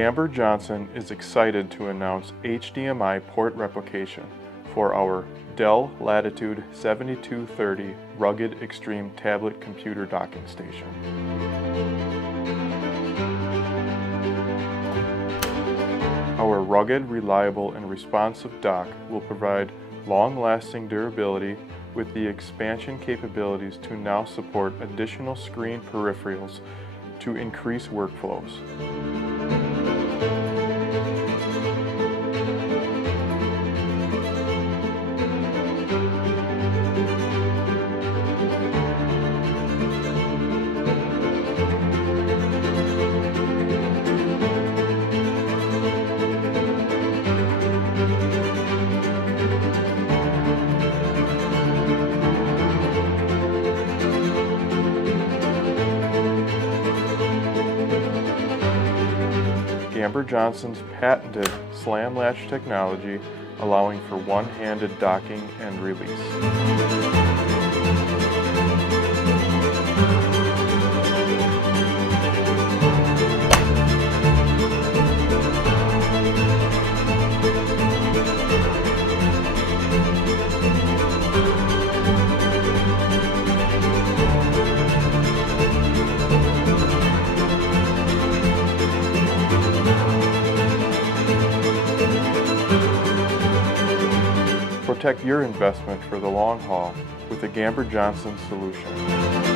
Gamber-Johnson is excited to announce HDMI port replication for our Dell Latitude 7230 Rugged Extreme Tablet Computer Docking Station. Our rugged, reliable, and responsive dock will provide long-lasting durability with the expansion capabilities to now support additional screen peripherals to increase workflows. Gamber-Johnson's patented slam latch technology, allowing for one-handed docking and release. Protect your investment for the long haul with a Gamber-Johnson solution.